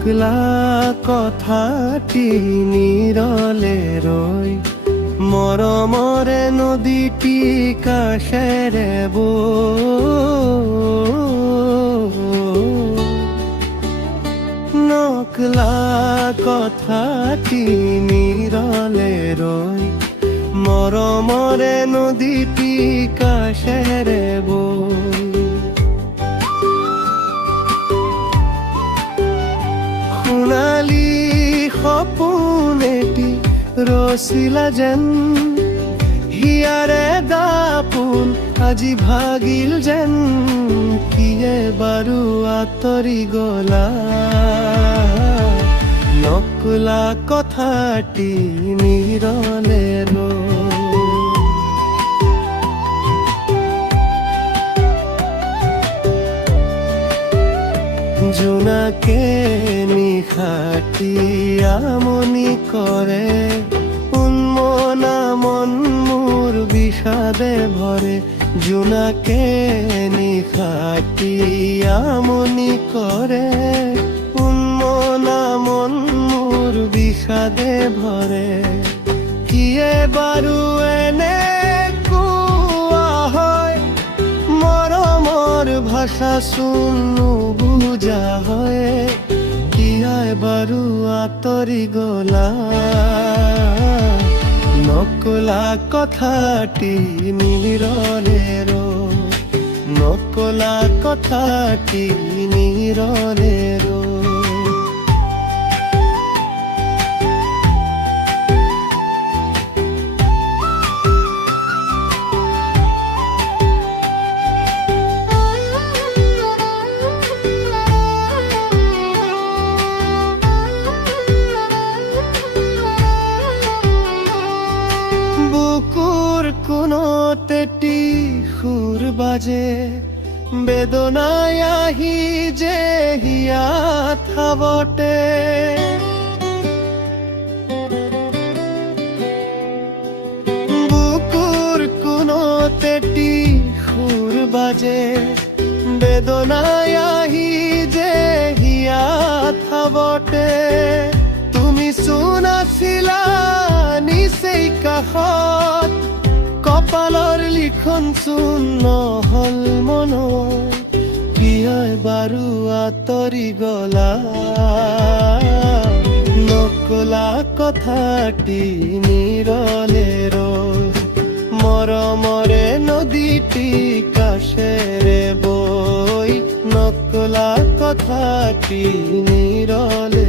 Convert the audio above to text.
নকলা কথাটি নীরলে রই মরমরে নদীটি কাশেরে নকলা কথাটি নীরলে রই মরমরে নদীটি কাশেরে সোণালী সপোনেটি ৰচিলা যেন হিয়াৰে দাপোন আজি ভাগিল যেন কিয়ে বাৰু আঁতৰি গলা নকলা কথাটি নীৰলে জোনাকে নিশাটি আমনি কৰে উন্মনা মন মোৰ বিষাদে ভৰে জোনাকে নিশাটি আমনি কৰে উন্মনা মন মোৰ বিষাদে ভৰে কিয়ে বাৰু এনে কোৱা হয় মৰমৰ ভাষা শুনো বুজা হয় কিয়াই বাৰু আঁতৰি গলা নকলা কথাটি নীৰলে নকলা কথাটি নীৰলে বুকুৰ কোণতেটি সুৰ বাজে বেদনাই আহি যে হিয়াত হাবতে বুকুৰ কোণতেটি সুৰ বাজে বেদনাই আহি যে হিয়াত হাবতে তুমি চোন আছিলা নিচেই কাষত কপালৰ লিখন চোন নহল মনত কিয় বাৰু আঁতৰি গলা নকলা কথাটি নীৰলে মৰমৰে নদীটি কাষেৰে বৈ নকলা কথাটি নীৰলে